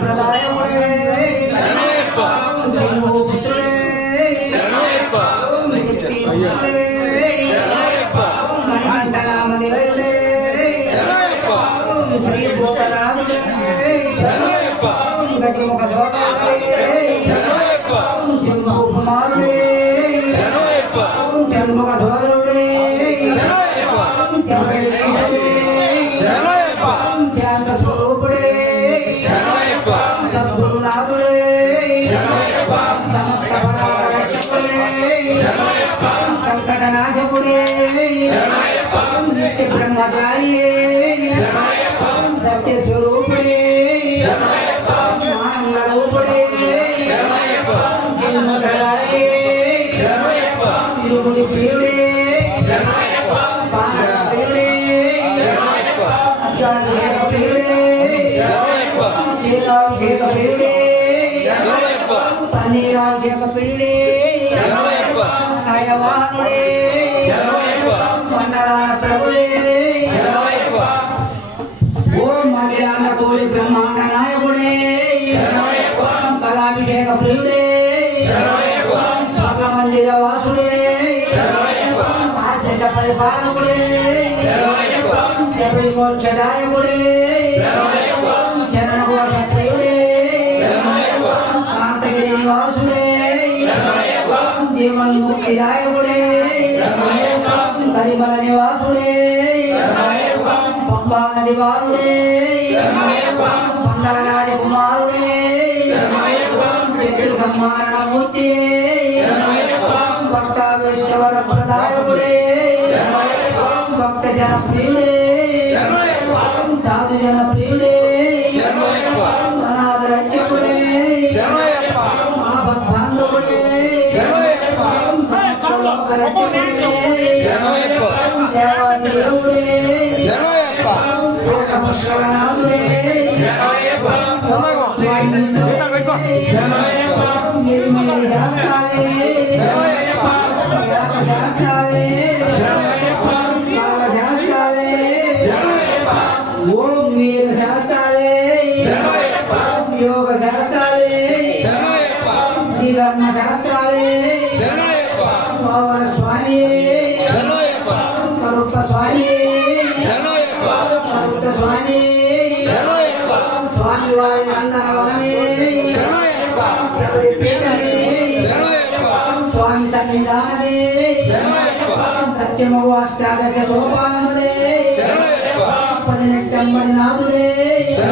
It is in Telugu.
ప్రదాయముడే మణికంఠనామదేవుడే శ్రీ భూతనాథుడే గజముఖ సోదరుడే జంబూ కుమారుడే జన్ముఖ సోదరుడే శాంత స్వరూపుడే సద్గురునాథుడే సమస్త పరారక్షకుడే సంకటనాశకుడే బ్రహ్మచారియే సత్యస్వరూపుడే ఆనందరూపుడే జన్మకరాయే తిరుగుడి ప్రియుడే పానప్రియుడే అజ్ఞాన ప్రియుడే జీరాభిషేక ప్రియుడే పన్నీరాభిషేక ప్రియుడే నయవానుడే మండలాన ప్రభుడే ఓం అఖిలాండ కోటి బ్రహ్మాండ నాయకుడే కళాభిషేక ప్రియుడే మందిర వాసుడే ఆశ్రిత పరిపాలకుడే శబరిమోక్షదాయకుడే చరణఘోష ప్రియుడే కాంతగిరి నివాసుడే జీవన్ముక్తిదాయకుడే కరిమల నివాసుడే పంబా నది వారుడే మండలనాది కుమారుడే సమ్మానమూర్తి భక్త వైష్ణవర ప్రదాయకుడే భక్త జన ప్రియుడే సాధు జన ప్రియుడే అనాథ రక్షకుడే మహాభద్బాంధవుడే దేవాదేవుడే లోకముష్కరనాథుడే ఓం వీర శాస్త్రావే యోగ శాస్త్రావే శ్రీధర్మ శాస్త్రావే పవన స్వామి కరుప్ప స్వామి కరుట స్వామి స్వామి వారి అందరవనమే